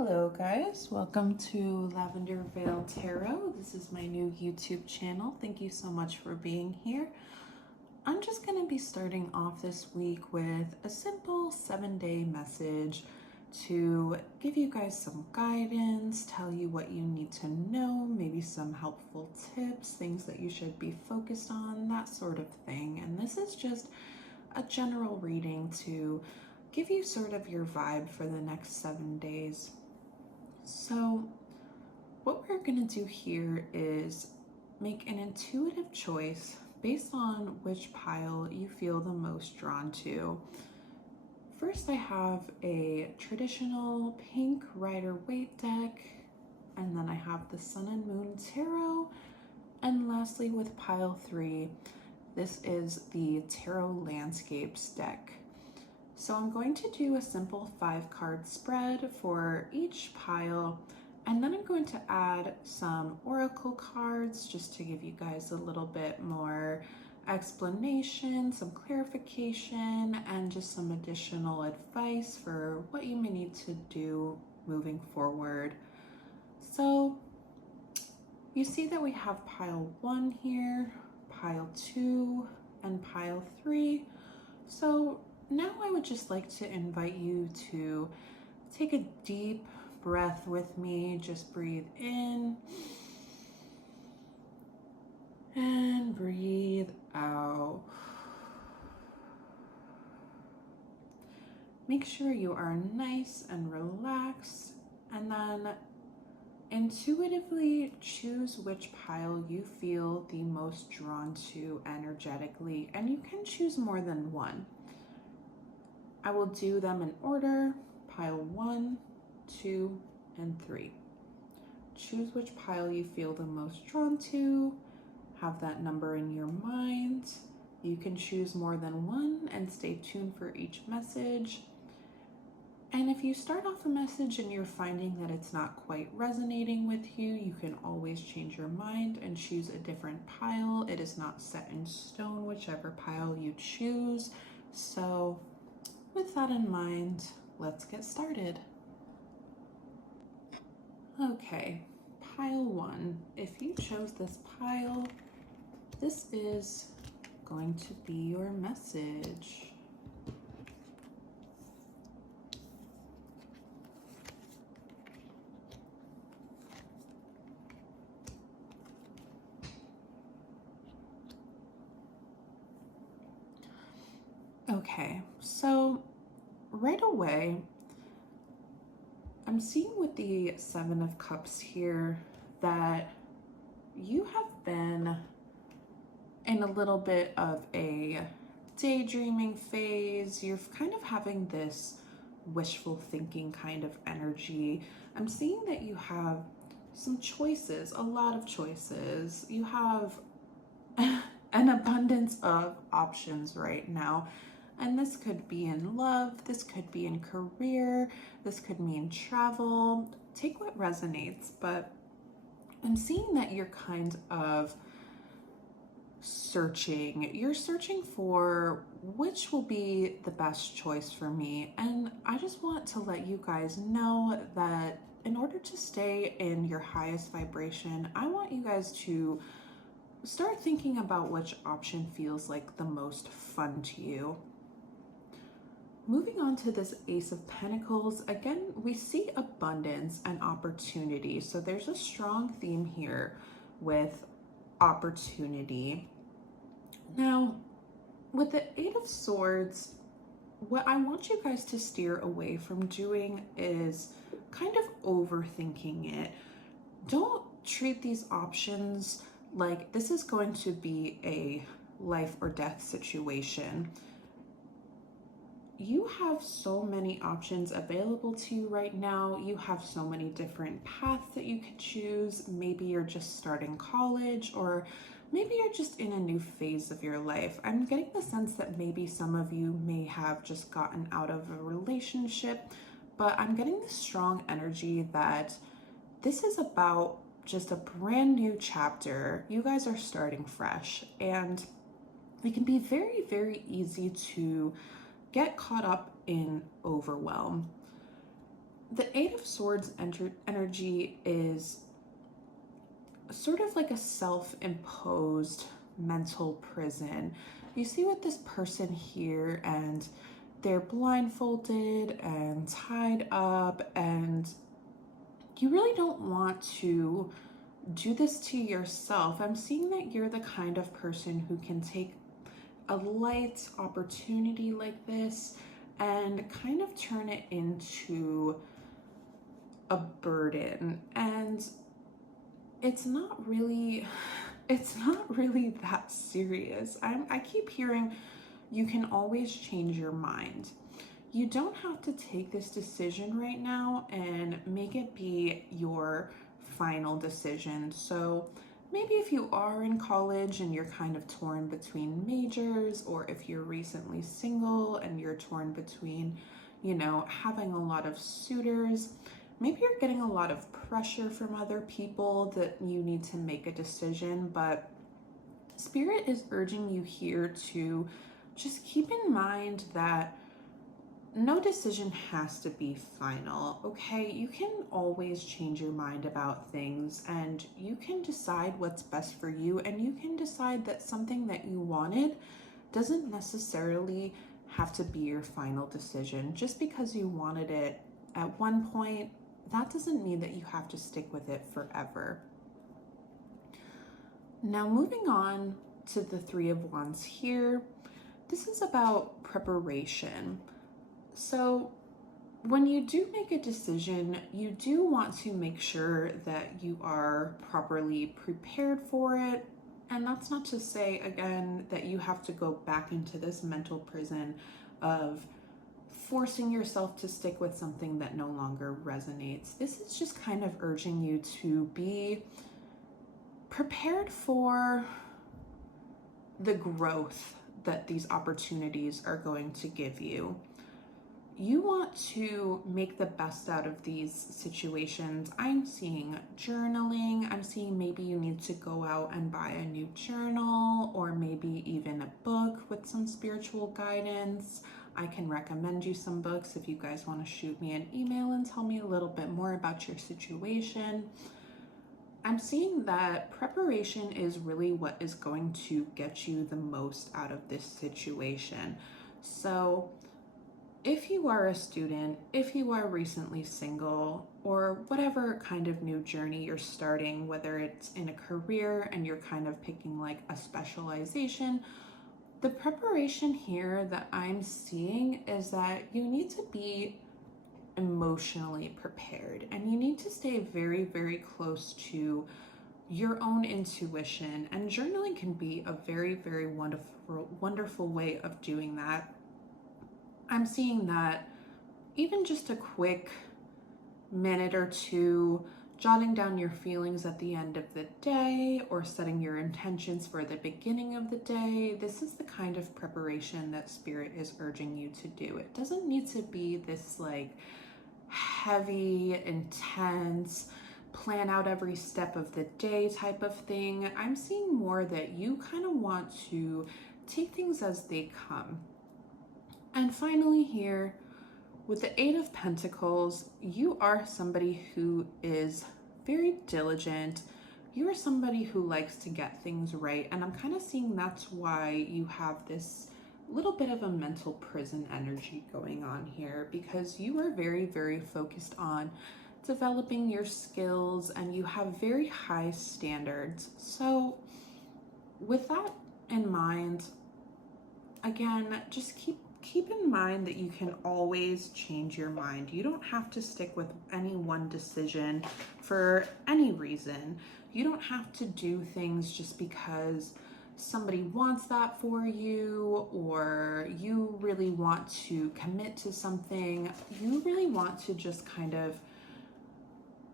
Hello guys, welcome to Lavender Veil Tarot. This is my new YouTube channel. Thank you so much for being here. I'm just going to be starting off this week with a simple 7-day message to give you guys some guidance, tell you what you need to know, maybe some helpful tips, things that you should be focused on, that sort of thing. And this is just a general reading to give you sort of your vibe for the next 7 days. So what we're going to do here is make an intuitive choice based on which pile you feel the most drawn to. First, I have a traditional pink Rider-Waite deck, and then I have the Sun and Moon Tarot, and lastly with pile 3, this is the Tarot Landscapes deck. So I'm going to do a simple 5-card spread for each pile, and then I'm going to add some oracle cards just to give you guys a little bit more explanation, some clarification, and just some additional advice for what you may need to do moving forward. So you see that we have pile 1 here, pile 2, and pile 3. So now I would just like to invite you to take a deep breath with me. Just breathe in and breathe out. Make sure you are nice and relaxed, and then intuitively choose which pile you feel the most drawn to energetically, and you can choose more than one. I will do them in order, pile 1, 2, and 3. Choose which pile you feel the most drawn to, have that number in your mind. You can choose more than one and stay tuned for each message. And if you start off a message and you're finding that it's not quite resonating with you, you can always change your mind and choose a different pile. It is not set in stone, whichever pile you choose. So with that in mind, let's get started. Okay, pile 1. If you chose this pile, this is going to be your message. Okay, so right away, I'm seeing with the 7 of Cups here that you have been in a little bit of a daydreaming phase. You're kind of having this wishful thinking kind of energy. I'm seeing that you have some choices, a lot of choices. You have an abundance of options right now. And this could be in love, this could be in career, this could mean travel. Take what resonates, but I'm seeing that you're kind of searching. You're searching for which will be the best choice for me. And I just want to let you guys know that in order to stay in your highest vibration, I want you guys to start thinking about which option feels like the most fun to you. Moving on to this Ace of Pentacles, again, we see abundance and opportunity. So there's a strong theme here with opportunity. Now, with the 8 of Swords, what I want you guys to steer away from doing is kind of overthinking it. Don't treat these options like this is going to be a life or death situation. You have so many options available to you right now. You have so many different paths that you could choose. Maybe you're just starting college, or maybe you're just in a new phase of your life. I'm getting the sense that maybe some of you may have just gotten out of a relationship, but I'm getting this strong energy that this is about just a brand new chapter. You guys are starting fresh, and it can be very, very easy to get caught up in overwhelm. The Eight of Swords energy is sort of like a self-imposed mental prison. You see with this person here, and they're blindfolded and tied up, and you really don't want to do this to yourself. I'm seeing that you're the kind of person who can take a light opportunity like this and kind of turn it into a burden. And it's not really that serious. I keep hearing you can always change your mind. You don't have to take this decision right now and make it be your final decision. So maybe if you are in college and you're kind of torn between majors, or if you're recently single and you're torn between, having a lot of suitors, maybe you're getting a lot of pressure from other people that you need to make a decision, but Spirit is urging you here to just keep in mind that no decision has to be final, okay? You can always change your mind about things, and you can decide what's best for you, and you can decide that something that you wanted doesn't necessarily have to be your final decision. Just because you wanted it at one point, that doesn't mean that you have to stick with it forever. Now, moving on to the Three of Wands here, this is about preparation. So when you do make a decision, you do want to make sure that you are properly prepared for it. And that's not to say, again, that you have to go back into this mental prison of forcing yourself to stick with something that no longer resonates. This is just kind of urging you to be prepared for the growth that these opportunities are going to give you. You want to make the best out of these situations. I'm seeing journaling. I'm seeing maybe you need to go out and buy a new journal, or maybe even a book with some spiritual guidance. I can recommend you some books if you guys want to shoot me an email and tell me a little bit more about your situation. I'm seeing that preparation is really what is going to get you the most out of this situation. So if you are a student, if you are recently single, or whatever kind of new journey you're starting, whether it's in a career and you're kind of picking like a specialization, the preparation here that I'm seeing is that you need to be emotionally prepared, and you need to stay very, very close to your own intuition. And journaling can be a very, very wonderful way of doing that. I'm seeing that even just a quick minute or two jotting down your feelings at the end of the day, or setting your intentions for the beginning of the day, this is the kind of preparation that Spirit is urging you to do. It doesn't need to be this like heavy, intense, plan out every step of the day type of thing. I'm seeing more that you kind of want to take things as they come. And finally here, with the Eight of Pentacles, you are somebody who is very diligent. You are somebody who likes to get things right. And I'm kind of seeing that's why you have this little bit of a mental prison energy going on here, because you are very, very focused on developing your skills and you have very high standards. So with that in mind, again, just keep in mind that you can always change your mind. You don't have to stick with any one decision for any reason. You don't have to do things just because somebody wants that for you, or you really want to commit to something. You really want to just kind of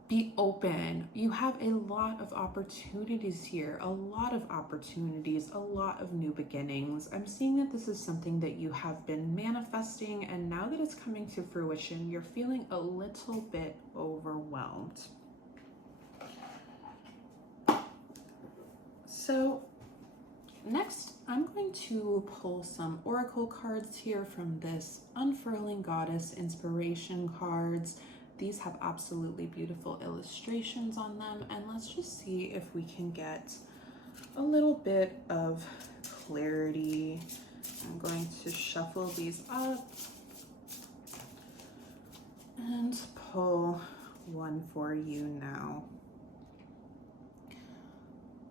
be open. You have a lot of opportunities here, a lot of opportunities, a lot of new beginnings. I'm seeing that this is something that you have been manifesting, and now that it's coming to fruition, you're feeling a little bit overwhelmed. So next, I'm going to pull some oracle cards here from this Unfurling Goddess Inspiration cards. These have absolutely beautiful illustrations on them, and let's just see if we can get a little bit of clarity. I'm going to shuffle these up and pull one for you now.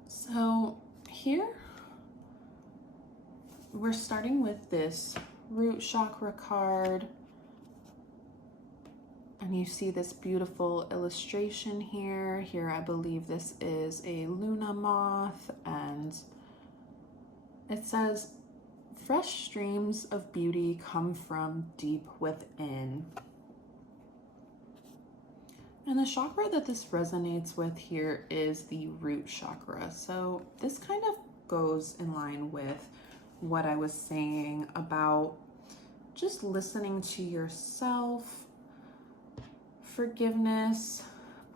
So here we're starting with this root chakra card, and you see this beautiful illustration here. Here I believe this is a Luna moth, and it says, fresh streams of beauty come from deep within. And the chakra that this resonates with here is the root chakra. So this kind of goes in line with what I was saying about just listening to yourself, forgiveness,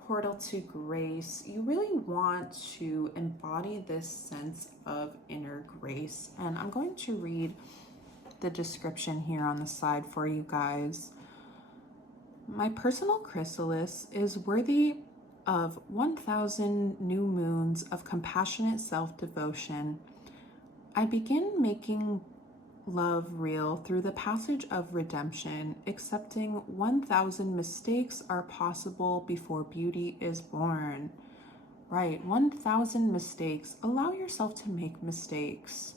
portal to grace. You really want to embody this sense of inner grace. And I'm going to read the description here on the side for you guys. My personal chrysalis is worthy of 1,000 new moons of compassionate self-devotion. I begin making love real through the passage of redemption, accepting 1,000 mistakes are possible before beauty is born. Right, 1,000 mistakes. Allow yourself to make mistakes.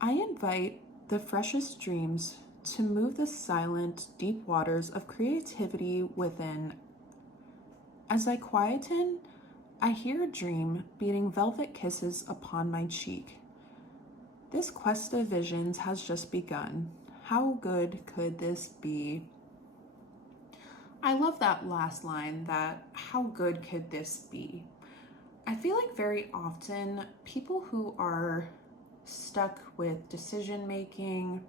I invite the freshest dreams to move the silent, deep waters of creativity within. As I quieten, I hear a dream beating velvet kisses upon my cheek. This quest of visions has just begun. How good could this be? I love that last line, that how good could this be? I feel like very often people who are stuck with decision making,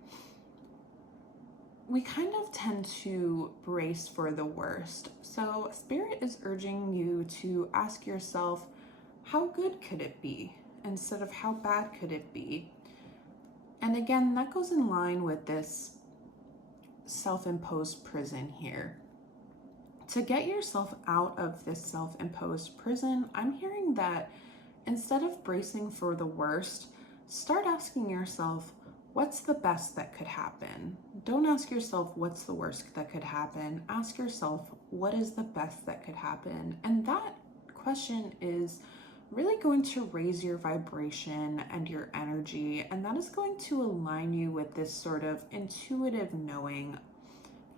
we kind of tend to brace for the worst. So Spirit is urging you to ask yourself, how good could it be? Instead of how bad could it be? And again, that goes in line with this self-imposed prison here. To get yourself out of this self-imposed prison, I'm hearing that instead of bracing for the worst, start asking yourself, what's the best that could happen? Don't ask yourself what's the worst that could happen. Ask yourself, what is the best that could happen? And that question is really going to raise your vibration and your energy, and that is going to align you with this sort of intuitive knowing.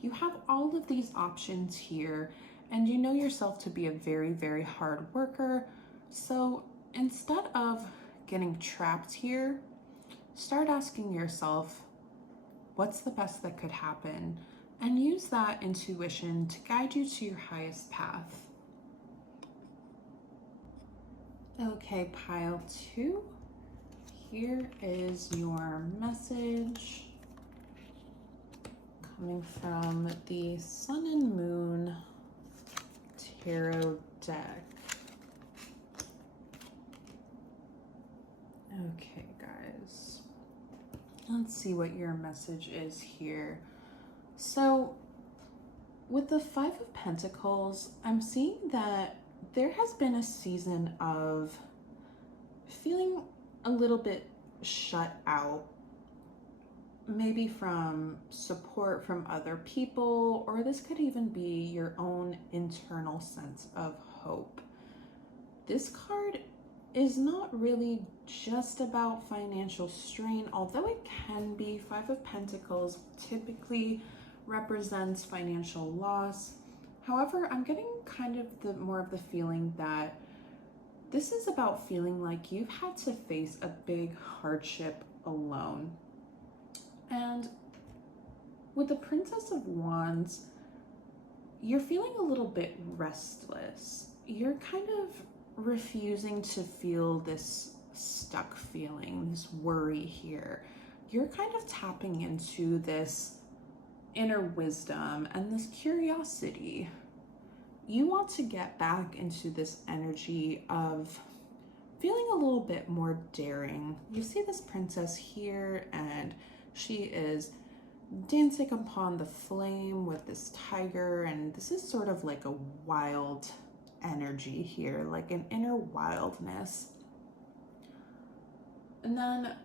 You have all of these options here, and you know yourself to be a very, very hard worker. So instead of getting trapped here, start asking yourself, what's the best that could happen? And use that intuition to guide you to your highest path. Okay, pile 2. Here is your message coming from the Sun and Moon Tarot deck. Okay, guys. Let's see what your message is here. So, with the Five of Pentacles, I'm seeing that there has been a season of feeling a little bit shut out, maybe from support from other people, or this could even be your own internal sense of hope. This card is not really just about financial strain, although it can be. Five of Pentacles typically represents financial loss. However, I'm getting kind of more of the feeling that this is about feeling like you've had to face a big hardship alone. And with the Princess of Wands, you're feeling a little bit restless. You're kind of refusing to feel this stuck feeling, this worry here. You're kind of tapping into this inner wisdom and this curiosity. You want to get back into this energy of feeling a little bit more daring. You see this princess here, and she is dancing upon the flame with this tiger, and this is sort of like a wild energy here, like an inner wildness. And then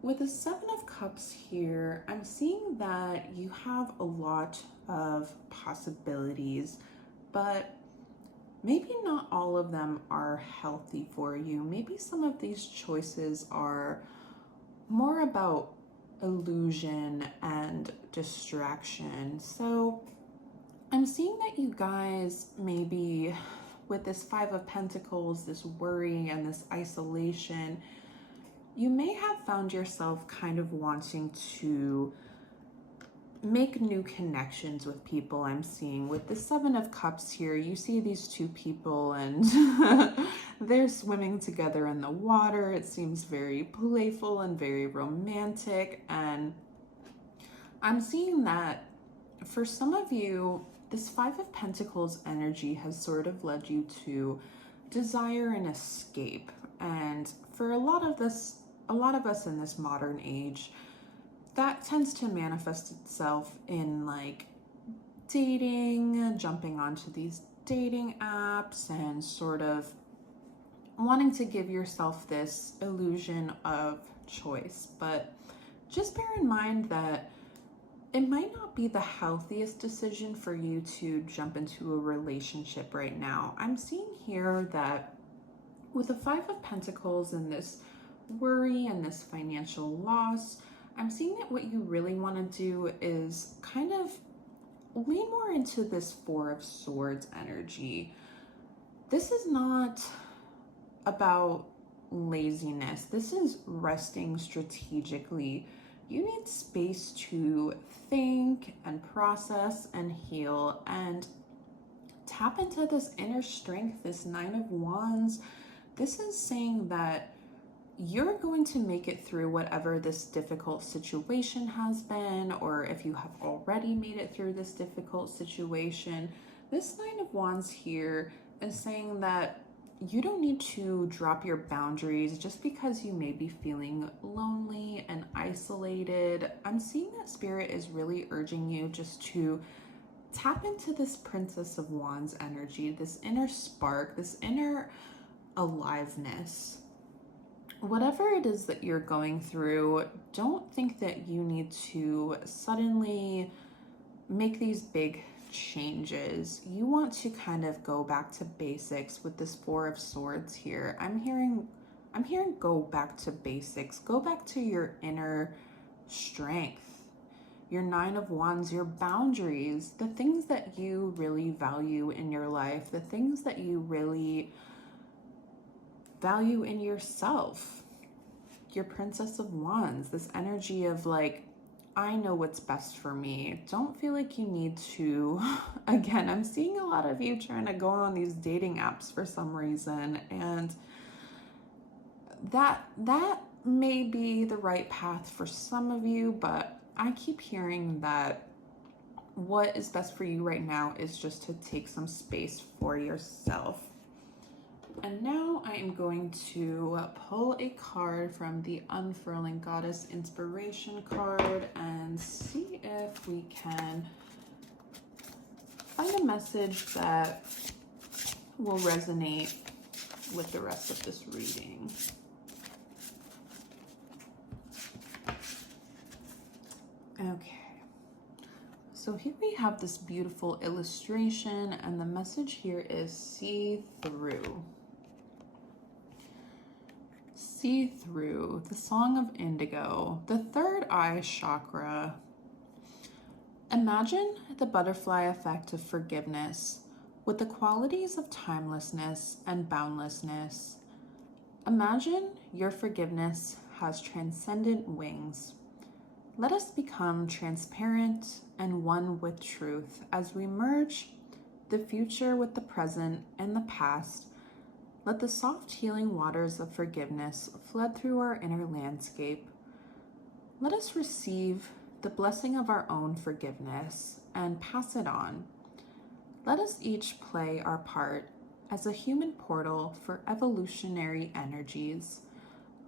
with the Seven of Cups here, I'm seeing that you have a lot of possibilities, but maybe not all of them are healthy for you. Maybe some of these choices are more about illusion and distraction. So I'm seeing that you guys maybe with this Five of Pentacles, this worry and this isolation, you may have found yourself kind of wanting to make new connections with people. I'm seeing with the Seven of Cups here, you see these two people and they're swimming together in the water. It seems very playful and very romantic. And I'm seeing that for some of you, this Five of Pentacles energy has sort of led you to desire an escape. And for a lot of us in this modern age, that tends to manifest itself in like dating, jumping onto these dating apps and sort of wanting to give yourself this illusion of choice. But just bear in mind that it might not be the healthiest decision for you to jump into a relationship right now. I'm seeing here that with the Five of Pentacles and this worry and this financial loss, I'm seeing that what you really want to do is kind of lean more into this Four of Swords energy. This is not about laziness. This is resting strategically. You need space to think and process and heal and tap into this inner strength, this Nine of Wands. This is saying that you're going to make it through whatever this difficult situation has been, or if you have already made it through this difficult situation. This Nine of Wands here is saying that you don't need to drop your boundaries just because you may be feeling lonely and isolated. I'm seeing that Spirit is really urging you just to tap into this Princess of Wands energy, this inner spark, this inner aliveness. Whatever it is that you're going through, don't think that you need to suddenly make these big changes. You want to kind of go back to basics with this Four of Swords here. I'm hearing go back to basics. Go back to your inner strength, your Nine of Wands, your boundaries, the things that you really value in your life, the things that you really value in yourself. Your Princess of Wands, this energy of like, I know what's best for me. Don't feel like you need to, again, I'm seeing a lot of you trying to go on these dating apps for some reason, and that may be the right path for some of you, but I keep hearing that what is best for you right now is just to take some space for yourself. And now I am going to pull a card from the Unfurling Goddess Inspiration card and see if we can find a message that will resonate with the rest of this reading. Okay. So here we have this beautiful illustration, and the message here is see through. See through, the Song of Indigo, the third eye chakra. Imagine the butterfly effect of forgiveness with the qualities of timelessness and boundlessness. Imagine your forgiveness has transcendent wings. Let us become transparent and one with truth as we merge the future with the present and the past. Let the soft healing waters of forgiveness flood through our inner landscape. Let us receive the blessing of our own forgiveness and pass it on. Let us each play our part as a human portal for evolutionary energies.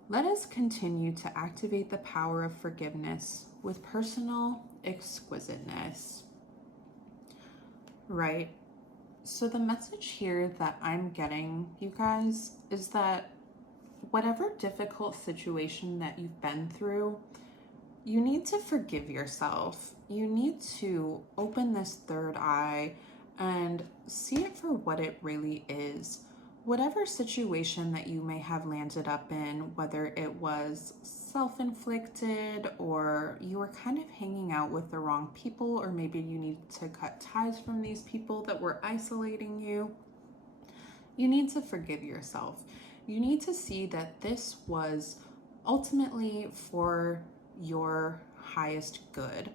Let us continue to activate the power of forgiveness with personal exquisiteness, right? So the message here that I'm getting, you guys, is that whatever difficult situation that you've been through, you need to forgive yourself. You need to open this third eye and see it for what it really is. Whatever situation that you may have landed up in, whether it was self-inflicted or you were kind of hanging out with the wrong people, or maybe you need to cut ties from these people that were isolating you, you need to forgive yourself. You need to see that this was ultimately for your highest good.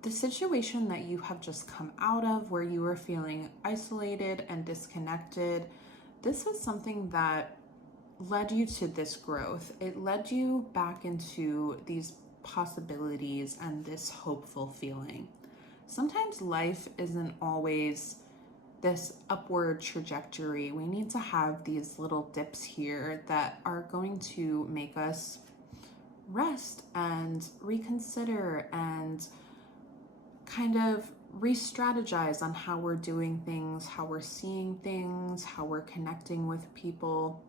The situation that you have just come out of, where you were feeling isolated and disconnected, this was something that led you to this growth. It led you back into these possibilities and this hopeful feeling. Sometimes life isn't always this upward trajectory. We need to have these little dips here that are going to make us rest and reconsider and kind of re-strategize on how we're doing things, how we're seeing things, how we're connecting with people.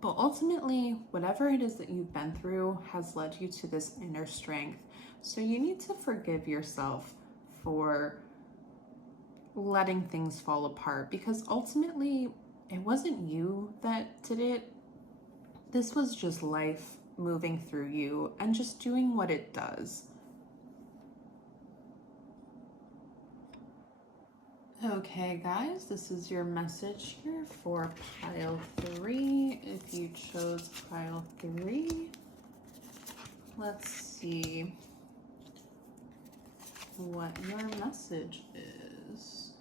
But ultimately, whatever it is that you've been through has led you to this inner strength. So you need to forgive yourself for letting things fall apart, because ultimately it wasn't you that did it. This was just life moving through you and just doing what it does. Okay, guys, this is your message here for pile 3. If you chose pile 3, let's see what your message is.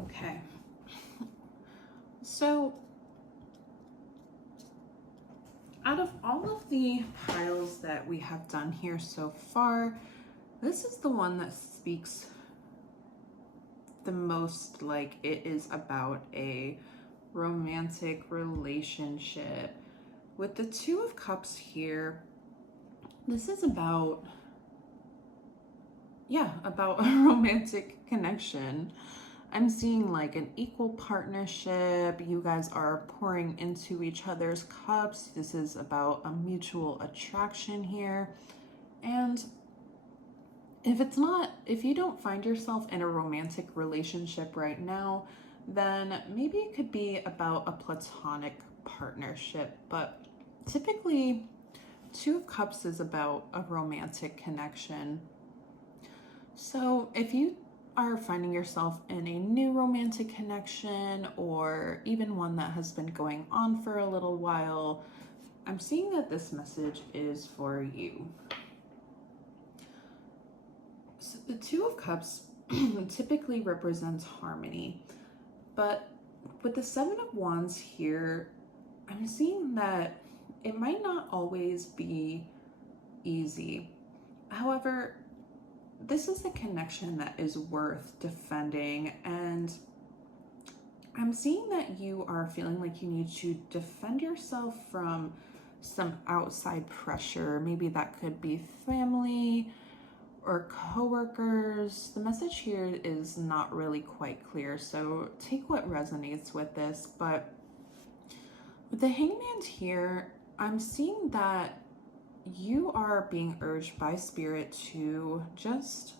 Okay, so out of all of the piles that we have done here so far, this is the one that speaks the most like it is about a romantic relationship. With the Two of Cups here, this is about a romantic connection. I'm seeing like an equal partnership. You guys are pouring into each other's cups. This is about a mutual attraction here. And if you don't find yourself in a romantic relationship right now, then maybe it could be about a platonic partnership. But typically, Two of Cups is about a romantic connection. So if you are finding yourself in a new romantic connection, or even one that has been going on for a little while, I'm seeing that this message is for you. So the Two of Cups typically represents harmony, but with the Seven of Wands here, I'm seeing that it might not always be easy. However, this is a connection that is worth defending, and I'm seeing that you are feeling like you need to defend yourself from some outside pressure. Maybe that could be family or coworkers. The message here is not really quite clear, so take what resonates with this. But with the Hangman here, I'm seeing that you are being urged by Spirit to just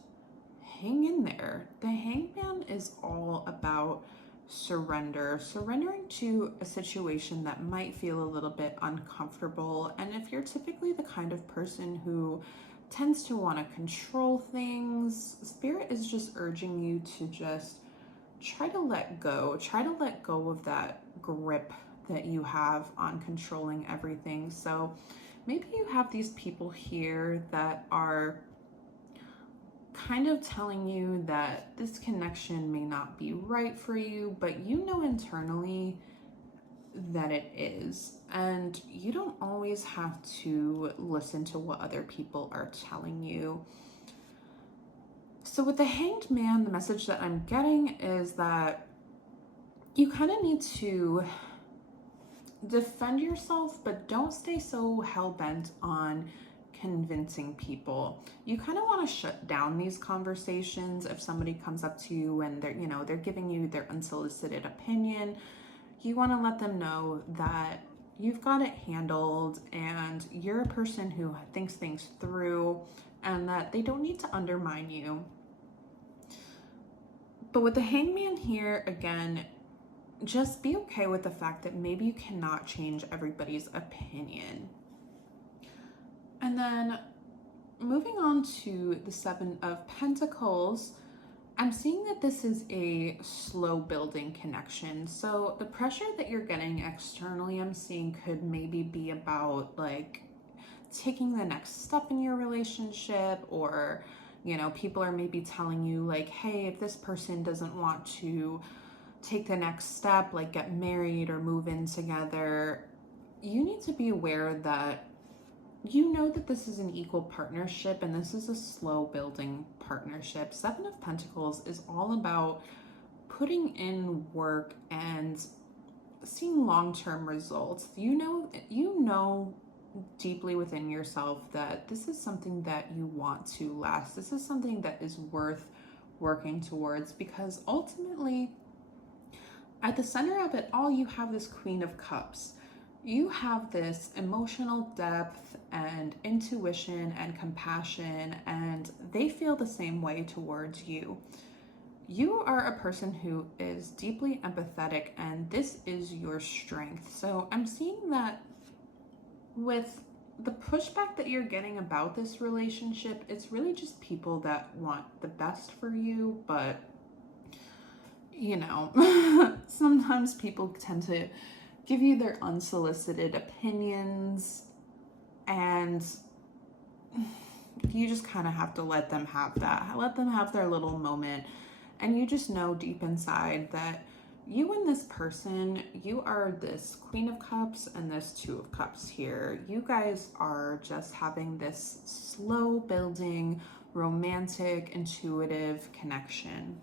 hang in there. The Hangman is all about surrendering to a situation that might feel a little bit uncomfortable. And if you're typically the kind of person who tends to want to control things, Spirit is just urging you to just try to let go of that grip that you have on controlling everything. So maybe you have these people here that are kind of telling you that this connection may not be right for you, but you know internally that it is. And you don't always have to listen to what other people are telling you. So with the Hanged Man, the message that I'm getting is that you kind of need to defend yourself, but don't stay so hell-bent on convincing people. You kind of want to shut down these conversations if somebody comes up to you and they're giving you their unsolicited opinion. You want to let them know that you've got it handled and you're a person who thinks things through and that they don't need to undermine you. But with the Hangman here, again, just be okay with the fact that maybe you cannot change everybody's opinion. And then moving on to the Seven of Pentacles, I'm seeing that this is a slow building connection. So the pressure that you're getting externally, I'm seeing could maybe be about like taking the next step in your relationship, or people are maybe telling you like, hey, if this person doesn't want to take the next step, like get married or move in together, you need to be aware that that this is an equal partnership and this is a slow building partnership. Seven of Pentacles is all about putting in work and seeing long-term results. You know deeply within yourself that this is something that you want to last. This is something that is worth working towards, because ultimately at the center of it all, you have this Queen of Cups. You have this emotional depth and intuition and compassion, and they feel the same way towards you. You are a person who is deeply empathetic, and this is your strength. So I'm seeing that with the pushback that you're getting about this relationship, it's really just people that want the best for you, but sometimes people tend to give you their unsolicited opinions, and you just kind of have to let them have that. Let them have their little moment, and you just know deep inside that you and this person, you are this Queen of Cups and this Two of Cups here. You guys are just having this slow building, romantic, intuitive connection.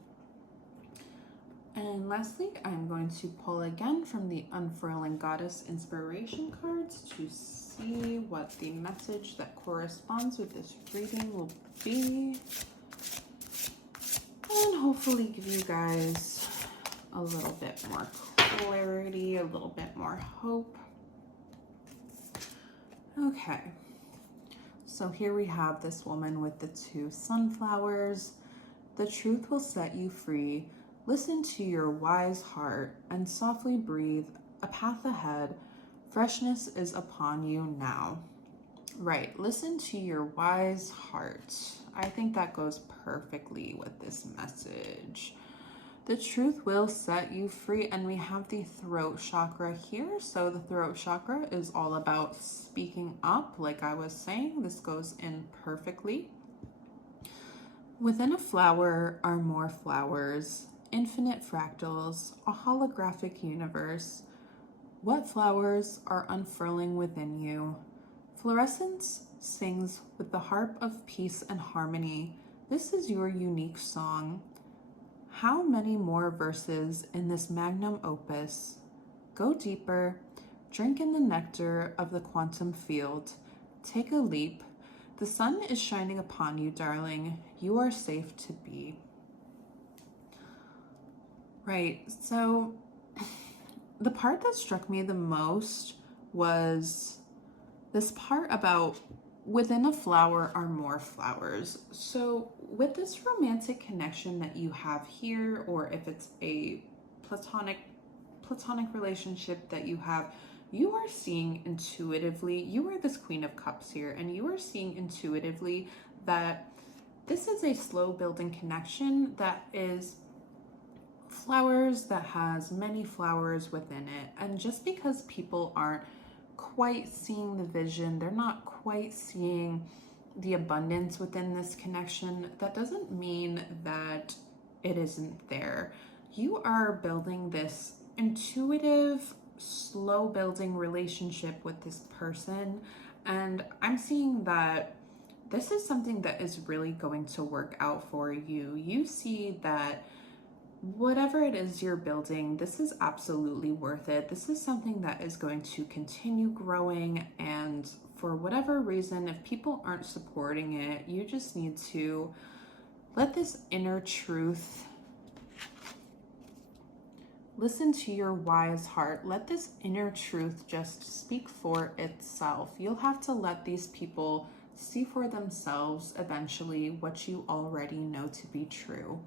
And lastly, I'm going to pull again from the Unfurling Goddess Inspiration cards to see what the message that corresponds with this reading will be. And hopefully give you guys a little bit more clarity, a little bit more hope. Okay, so here we have this woman with the two sunflowers. The truth will set you free. Listen to your wise heart and softly breathe a path ahead. Freshness is upon you now. Right, listen to your wise heart. I think that goes perfectly with this message. The truth will set you free, and we have the throat chakra here. So the throat chakra is all about speaking up. Like I was saying, this goes in perfectly. Within a flower are more flowers, infinite fractals, a holographic universe. What flowers are unfurling within you? Fluorescence sings with the harp of peace and harmony. This is your unique song. How many more verses in this magnum opus? Go deeper, drink in the nectar of the quantum field. Take a leap. The sun is shining upon you, darling. You are safe to be. Right, so the part that struck me the most was this part about within a flower are more flowers. So with this romantic connection that you have here, or if it's a platonic relationship that you have, you are seeing intuitively, you are this Queen of Cups here, and you are seeing intuitively that this is a slow building connection that is flowers, that has many flowers within it. And just because people aren't quite seeing the vision, they're not quite seeing the abundance within this connection, that doesn't mean that it isn't there. You are building this intuitive, slow building relationship with this person, and I'm seeing that this is something that is really going to work out for you. You see that whatever it is you're building, this is absolutely worth it. This is something that is going to continue growing, and for whatever reason, if people aren't supporting it, you just need to let this inner truth, listen to your wise heart. Let this inner truth just speak for itself. You'll have to let these people see for themselves eventually what you already know to be true.